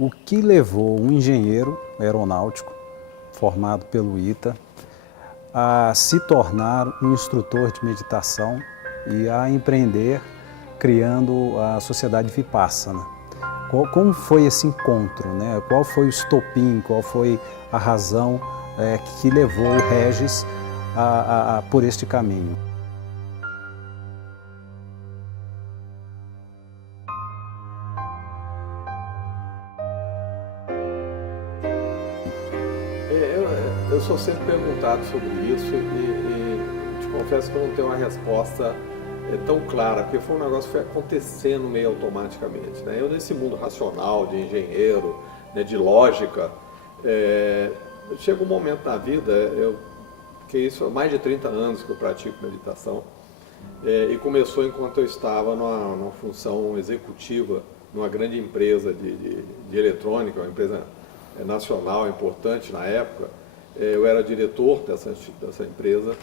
o que levou um engenheiro aeronáutico formado pelo ITA a se tornar um instrutor de meditação e a empreender criando a Sociedade Vipassana. Como foi esse encontro, né? Qual foi o estopim, qual foi a razão que levou o Regis por este caminho? Eu sou sempre perguntado sobre isso e te confesso que eu não tenho uma resposta tão clara, porque foi um negócio que foi acontecendo meio automaticamente, né? Eu nesse mundo racional, de engenheiro, né, de lógica, chega um momento na vida, que isso há mais de 30 anos que eu pratico meditação, e começou enquanto eu estava numa função executiva numa grande empresa de eletrônica, uma empresa nacional importante na época. Eu era diretor dessa empresa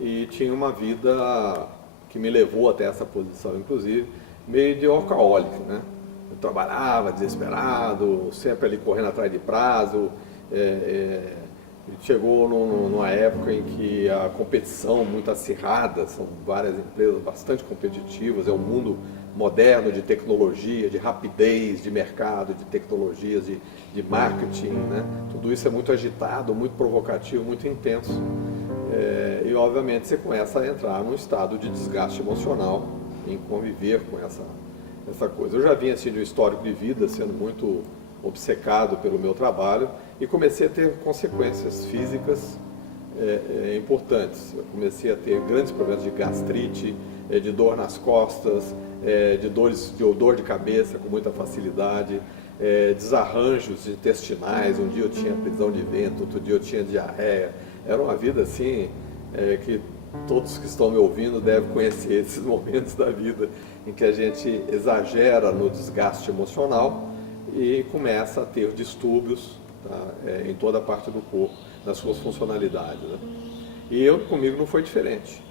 e tinha uma vida que me levou até essa posição, inclusive, meio de workaholic, né? Eu trabalhava desesperado, sempre ali correndo atrás de prazo. Chegou numa época em que a competição muito acirrada, são várias empresas bastante competitivas, é um mundo moderno de tecnologia, de rapidez, de mercado, de tecnologias, de marketing, né? Tudo isso é muito agitado, muito provocativo, muito intenso. E obviamente você começa a entrar num estado de desgaste emocional em conviver com essa coisa. Eu já vinha assim de um histórico de vida, sendo muito obcecado pelo meu trabalho, e comecei a ter consequências físicas importantes. Eu comecei a ter grandes problemas de gastrite, de dor nas costas, de dor de cabeça com muita facilidade, desarranjos intestinais. Um dia eu tinha prisão de ventre, outro dia eu tinha diarreia. Era uma vida assim que todos que estão me ouvindo devem conhecer esses momentos da vida em que a gente exagera no desgaste emocional e começa a ter distúrbios, tá, em toda a parte do corpo, nas suas funcionalidades, né? E comigo não foi diferente.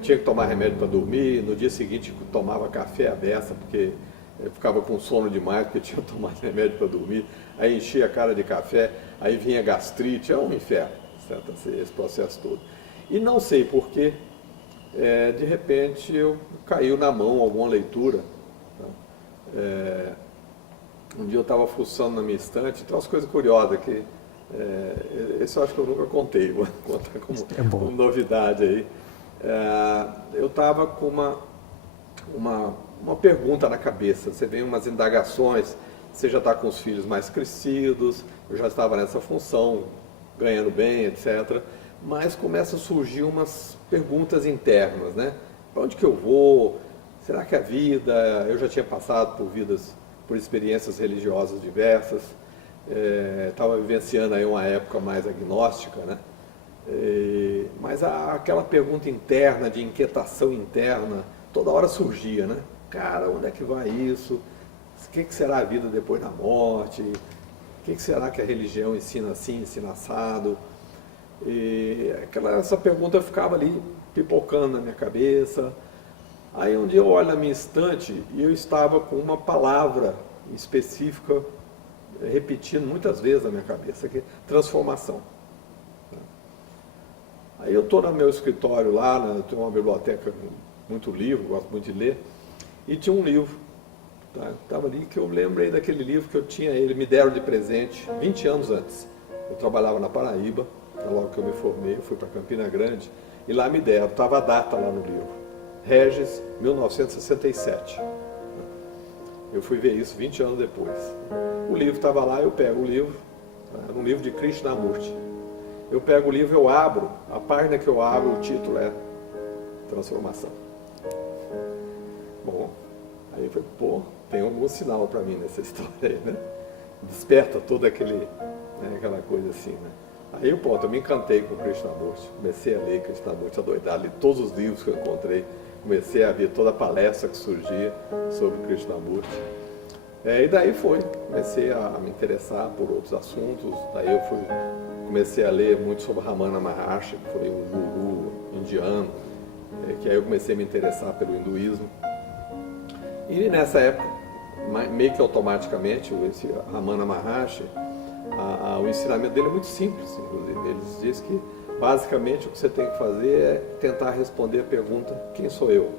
Tinha que tomar remédio para dormir, no dia seguinte tomava café à beça, porque ficava com sono demais, porque tinha tomado remédio para dormir, aí enchia a cara de café, aí vinha gastrite, é um inferno, certo? Esse processo todo. E não sei porquê, de repente caiu na mão alguma leitura, tá? Um dia eu estava fuçando na minha estante, tem umas coisas curiosas que esse eu acho que eu nunca contei, vou contar como novidade aí. Eu estava com uma pergunta na cabeça, você vem umas indagações, você já está com os filhos mais crescidos, eu já estava nessa função, ganhando bem, etc. Mas começam a surgir umas perguntas internas, né? Para onde que eu vou? Será que a vida... Eu já tinha passado por experiências religiosas diversas, estava vivenciando aí uma época mais agnóstica, né? Mas aquela pergunta interna, de inquietação interna, toda hora surgia, né? Cara, onde é que vai isso? O que será a vida depois da morte? O que será que a religião ensina assim, ensina assado? Essa pergunta ficava ali pipocando na minha cabeça. Aí um dia eu olho na minha estante e eu estava com uma palavra específica repetindo muitas vezes na minha cabeça, que é transformação. Aí eu estou no meu escritório lá, eu tenho uma biblioteca com muito livro, gosto muito de ler, e tinha um livro, tá? Estava ali que eu lembrei daquele livro que eu tinha, me deram de presente 20 anos antes. Eu trabalhava na Paraíba, logo que eu me formei, eu fui para Campina Grande, e lá me deram, estava a data lá no livro, Regis, 1967. Eu fui ver isso 20 anos depois. O livro estava lá, eu pego o livro, era um livro de Krishnamurti. Eu pego o livro, eu abro, a página que eu abro, o título é Transformação. Bom, aí eu falei, pô, tem algum sinal para mim nessa história aí, né? Desperta toda aquela coisa assim, né? Aí pronto, eu me encantei com Krishnamurti, comecei a ler Krishnamurti adoidado, li todos os livros que eu encontrei, comecei a ver toda a palestra que surgia sobre Krishnamurti. E daí comecei a me interessar por outros assuntos, daí eu comecei a ler muito sobre Ramana Maharshi, que foi um guru indiano, que aí eu comecei a me interessar pelo hinduísmo. E nessa época meio que automaticamente, esse Ramana Maharshi, o ensinamento dele é muito simples, inclusive. Ele diz que, basicamente, o que você tem que fazer é tentar responder a pergunta: quem sou eu?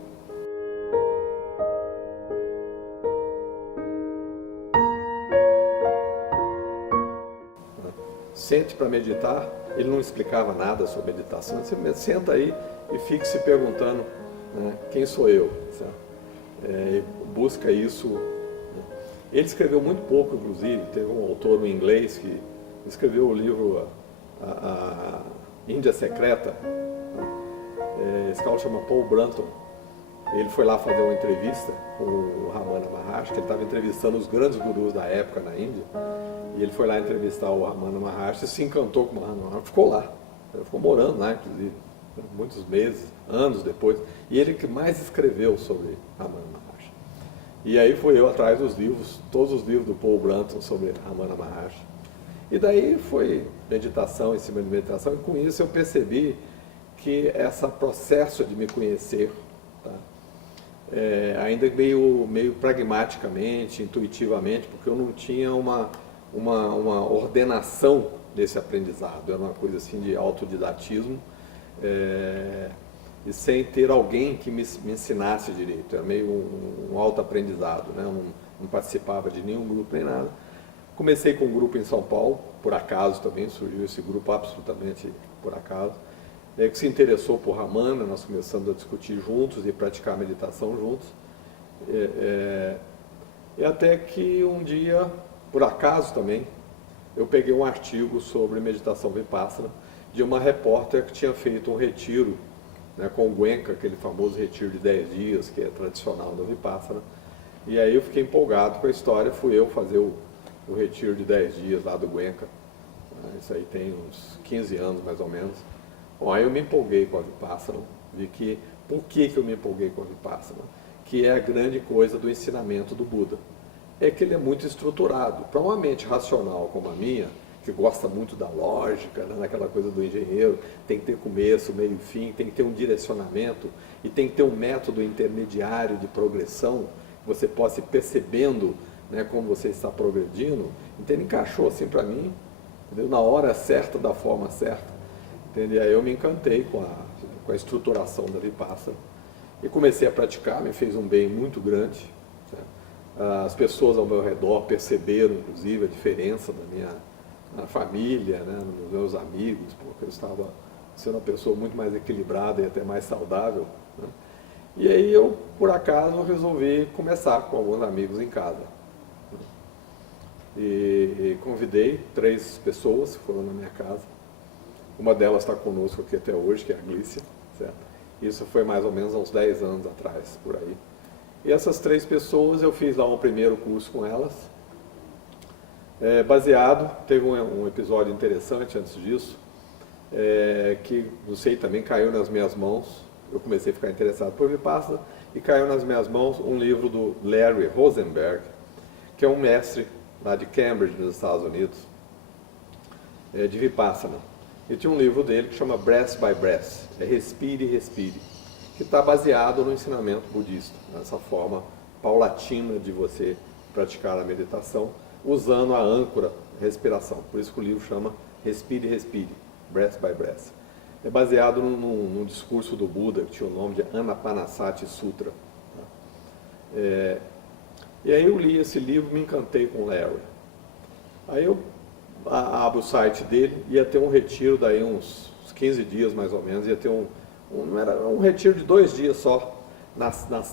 Sente para meditar. Ele não explicava nada sobre meditação. Você senta aí e fique se perguntando, né, quem sou eu? Busca isso. Ele escreveu muito pouco, inclusive. Teve um autor no inglês que escreveu o livro a Índia Secreta. Esse cara chama Paul Brunton. Ele foi lá fazer uma entrevista com o Ramana Maharshi, que ele estava entrevistando os grandes gurus da época na Índia. E ele foi lá entrevistar o Ramana Maharshi e se encantou com o Ramana Maharshi. Ficou lá. Ele ficou morando lá, inclusive, muitos meses, anos depois. E ele que mais escreveu sobre Ramana Maharshi. E aí fui eu atrás dos livros, todos os livros do Paul Brunton sobre Ramana Maharshi. E daí foi meditação em cima de meditação. E com isso eu percebi que esse processo de me conhecer, tá, ainda meio pragmaticamente, intuitivamente, porque eu não tinha uma ordenação desse aprendizado, era uma coisa assim de autodidatismo, e sem ter alguém que me ensinasse direito, era meio um autoaprendizado, né? Eu não participava de nenhum grupo nem nada. Comecei com um grupo em São Paulo, por acaso também, surgiu esse grupo absolutamente por acaso, que se interessou por Ramana, nós começamos a discutir juntos e praticar meditação juntos, e até que um dia, por acaso também, eu peguei um artigo sobre meditação Vipassana de uma repórter que tinha feito um retiro, né, com o Goenka, aquele famoso retiro de 10 dias, que é tradicional da Vipassana. E aí eu fiquei empolgado com a história, fui eu fazer o retiro de 10 dias lá do Goenka. Isso aí tem uns 15 anos mais ou menos. Bom, aí eu me empolguei com a Vipassana, vi que, por que eu me empolguei com a Vipassana? Que é a grande coisa do ensinamento do Buda. É que ele é muito estruturado. Para uma mente racional como a minha, que gosta muito da lógica, né, daquela coisa do engenheiro, tem que ter começo, meio e fim, tem que ter um direcionamento e tem que ter um método intermediário de progressão, que você possa ir percebendo, né, como você está progredindo. Então ele encaixou assim para mim, entendeu? Na hora certa, da forma certa. Entendeu? Aí eu me encantei com a estruturação da Vipassana e comecei a praticar, me fez um bem muito grande. As pessoas ao meu redor perceberam, inclusive, a diferença na família, né, nos meus amigos, porque eu estava sendo uma pessoa muito mais equilibrada e até mais saudável, né? E aí eu, por acaso, resolvi começar com alguns amigos em casa. E convidei 3 pessoas que foram na minha casa. Uma delas está conosco aqui até hoje, que é a Glícia, certo? Isso foi mais ou menos há uns 10 anos atrás, por aí. E essas 3 pessoas, eu fiz lá um primeiro curso com elas, teve um episódio interessante antes disso, que, não sei, também caiu nas minhas mãos, eu comecei a ficar interessado por Vipassana, e caiu nas minhas mãos um livro do Larry Rosenberg, que é um mestre lá de Cambridge, nos Estados Unidos, de Vipassana. E tinha um livro dele que chama Breath by Breath, Respire, Respire, que está baseado no ensinamento budista, nessa forma paulatina de você praticar a meditação, usando a âncora, a respiração. Por isso que o livro chama Respire, Respire, Breath by Breath. É baseado num discurso do Buda, que tinha o nome de Anapanasati Sutra. E aí eu li esse livro, me encantei com o Larry. Aí eu abro o site dele, ia ter um retiro daí uns 15 dias mais ou menos, ia ter era um retiro de 2 dias só,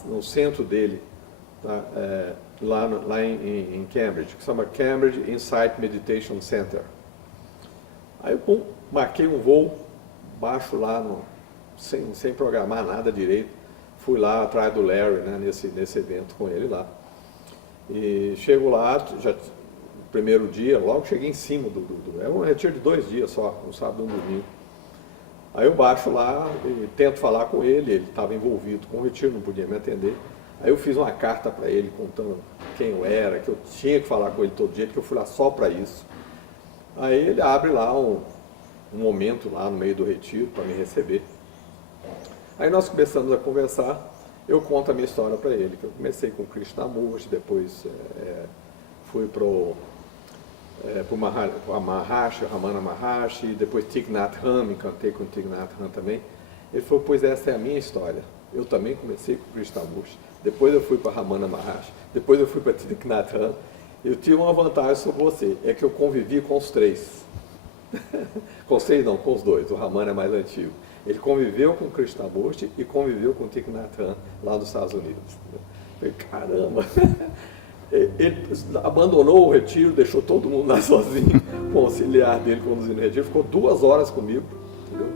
no centro dele, tá? Lá em Cambridge, que se chama Cambridge Insight Meditation Center. Aí eu marquei um voo, baixo lá, sem programar nada direito, fui lá atrás do Larry, né, nesse evento com ele lá. E chego lá, já primeiro dia, logo cheguei em cima era um retiro de 2 dias só, um sábado e um domingo. Aí eu baixo lá e tento falar com ele estava envolvido com o retiro, não podia me atender. Aí eu fiz uma carta para ele contando quem eu era, que eu tinha que falar com ele todo dia, que eu fui lá só para isso. Aí ele abre lá um momento lá no meio do retiro para me receber. Aí nós começamos a conversar eu conto a minha história para ele, que eu comecei com Krishnamurti, depois fui para o Maharshi, Ramana Maharshi, depois Thich Nhat Hanh, me encantei com Thich Nhat Hanh também. Ele falou, pois essa é a minha história. Eu também comecei com Krishnamurti, depois eu fui para Ramana Maharshi, depois eu fui para Thich Nhat Hanh. Eu tive uma vantagem sobre você, é que eu convivi com os três. Com os três não, com os dois, o Ramana é mais antigo. Ele conviveu com Krishnamurti e conviveu com Thich Nhat Hanh lá nos Estados Unidos. Eu falei, caramba! Ele abandonou o retiro, deixou todo mundo lá sozinho, com o auxiliar dele conduzindo o retiro, ficou 2 horas comigo, entendeu?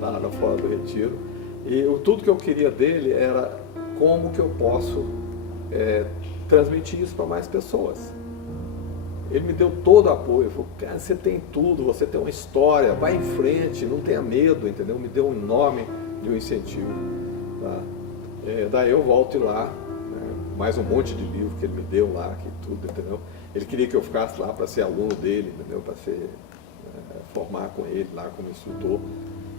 Lá fora do retiro. E tudo que eu queria dele era como que eu posso transmitir isso para mais pessoas. Ele me deu todo o apoio, falou, cara, você tem tudo, você tem uma história, vai em frente, não tenha medo, entendeu? Me deu um enorme de um incentivo. Tá? Daí eu volto lá, mais um monte de livro que ele me deu lá, que tudo, entendeu? Ele queria que eu ficasse lá para ser aluno dele, entendeu? Para formar com ele lá como instrutor.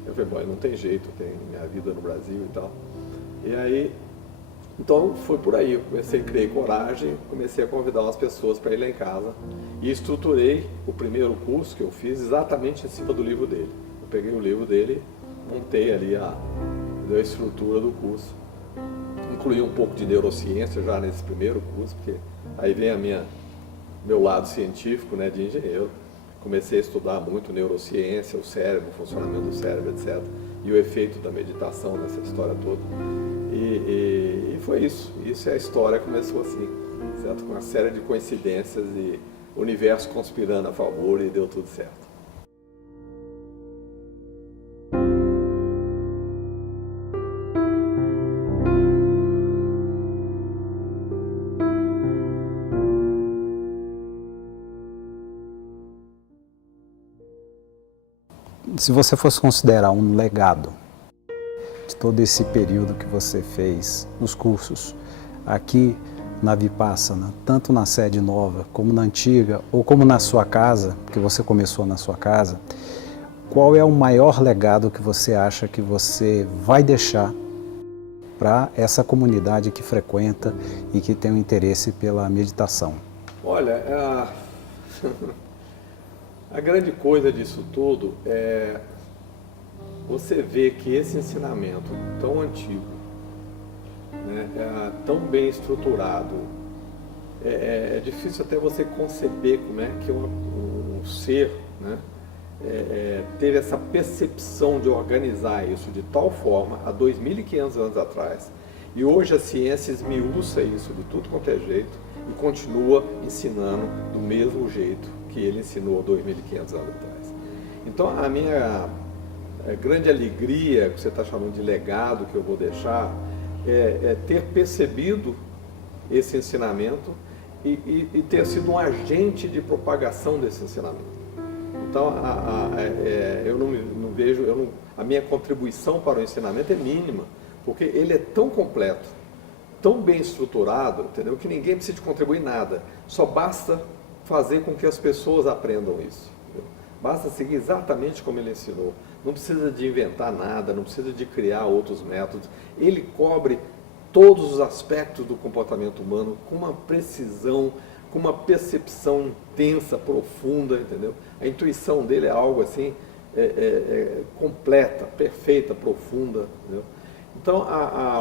Eu falei, bom, não tem jeito, eu tenho minha vida no Brasil e tal. E aí, então foi por aí, eu criei coragem, comecei a convidar umas pessoas para ir lá em casa e estruturei o primeiro curso que eu fiz exatamente em cima do livro dele. Eu peguei o livro dele, montei ali a estrutura do curso. Incluí um pouco de neurociência já nesse primeiro curso, porque aí vem meu lado científico, né, de engenheiro. Comecei a estudar muito neurociência, o cérebro, o funcionamento do cérebro, etc. E o efeito da meditação nessa história toda. E foi isso. Isso é a história, começou assim, certo? Com uma série de coincidências e o universo conspirando a favor e deu tudo certo. Se você fosse considerar um legado de todo esse período que você fez nos cursos aqui na Vipassana, tanto na sede nova como na antiga, ou como na sua casa, que você começou na sua casa, qual é o maior legado que você acha que você vai deixar para essa comunidade que frequenta e que tem um interesse pela meditação? Olha, a grande coisa disso tudo é você ver que esse ensinamento tão antigo, né, tão bem estruturado, é difícil até você conceber como é que um ser, né, teve essa percepção de organizar isso de tal forma há 2.500 anos atrás, e hoje a ciência esmiuça isso de tudo quanto é jeito e continua ensinando do mesmo jeito que ele ensinou há 2.500 anos atrás. Então a minha grande alegria, que você está chamando de legado que eu vou deixar, é ter percebido esse ensinamento e ter sido um agente de propagação desse ensinamento. Então eu não vejo, a minha contribuição para o ensinamento é mínima, porque ele é tão completo, tão bem estruturado, entendeu? Que ninguém precisa de contribuir nada, só basta fazer com que as pessoas aprendam isso. Entendeu? Basta seguir exatamente como ele ensinou. Não precisa de inventar nada, não precisa de criar outros métodos. Ele cobre todos os aspectos do comportamento humano com uma precisão, com uma percepção intensa, profunda, entendeu? A intuição dele é algo assim, completa, perfeita, profunda, entendeu? Então,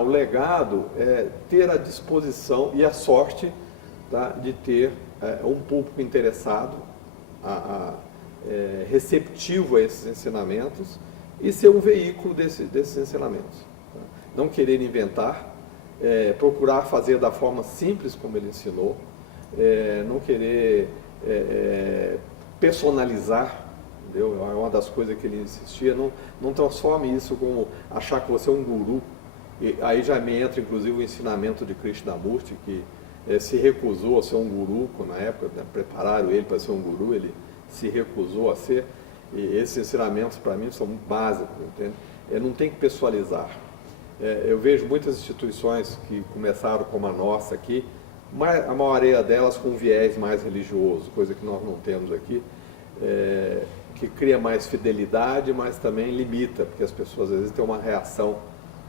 o legado é ter a disposição e a sorte, tá, de ter um público interessado, receptivo a esses ensinamentos e ser um veículo desses ensinamentos. Tá? Não querer inventar, procurar fazer da forma simples como ele ensinou, não querer personalizar. Entendeu? É uma das coisas que ele insistia, não transforme isso como achar que você é um guru. E aí já me entra inclusive o ensinamento de Krishnamurti, que se recusou a ser um guru, na época, né, prepararam ele para ser um guru, ele se recusou a ser, e esses ensinamentos para mim são muito básicos, entende? Não tem que pessoalizar. Eu vejo muitas instituições que começaram como a nossa aqui, a maioria delas com um viés mais religioso, coisa que nós não temos aqui, que cria mais fidelidade, mas também limita, porque as pessoas às vezes têm uma reação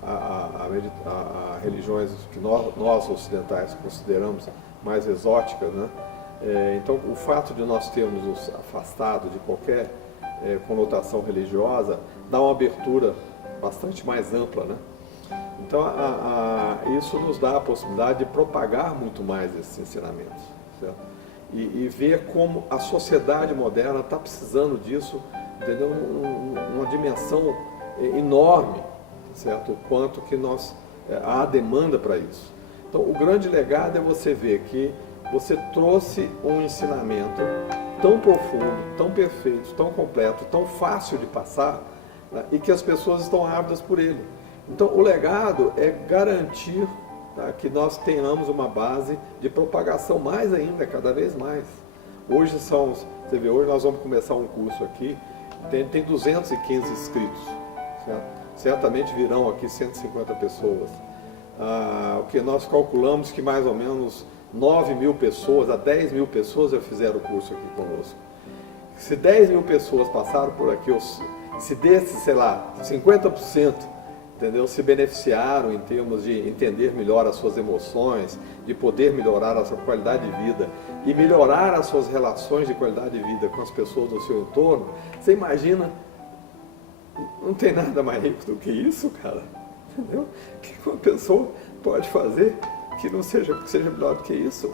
a religiões que nós ocidentais consideramos mais exóticas, né? Então, o fato de nós termos nos afastado de qualquer conotação religiosa dá uma abertura bastante mais ampla, né? Então, isso nos dá a possibilidade de propagar muito mais esses ensinamentos, certo? E ver como a sociedade moderna está precisando disso, entendeu? Uma dimensão enorme, certo? O quanto que há demanda para isso. Então, o grande legado é você ver que você trouxe um ensinamento tão profundo, tão perfeito, tão completo, tão fácil de passar, né? E que as pessoas estão ávidas por ele. Então, o legado é garantir, tá, que nós tenhamos uma base de propagação mais ainda, cada vez mais. Hoje você vê, hoje nós vamos começar um curso aqui, tem 215 inscritos, certo? Certamente virão aqui 150 pessoas. O que nós calculamos que mais ou menos 9.000 pessoas a 10.000 pessoas já fizeram o curso aqui conosco. Se 10.000 pessoas passaram por aqui, se desses, sei lá, 50%, entendeu, se beneficiaram em termos de entender melhor as suas emoções, de poder melhorar a sua qualidade de vida e melhorar as suas relações de qualidade de vida com as pessoas do seu entorno, você imagina, não tem nada mais rico do que isso, cara, entendeu? O que uma pessoa pode fazer que seja melhor do que isso,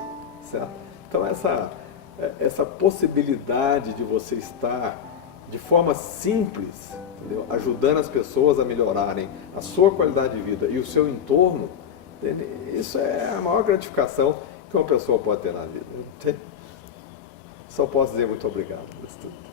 certo? Então essa possibilidade de você estar de forma simples, entendeu, ajudando as pessoas a melhorarem a sua qualidade de vida e o seu entorno, entendeu? Isso é a maior gratificação que uma pessoa pode ter na vida. Entendeu? Só posso dizer muito obrigado por isso tudo.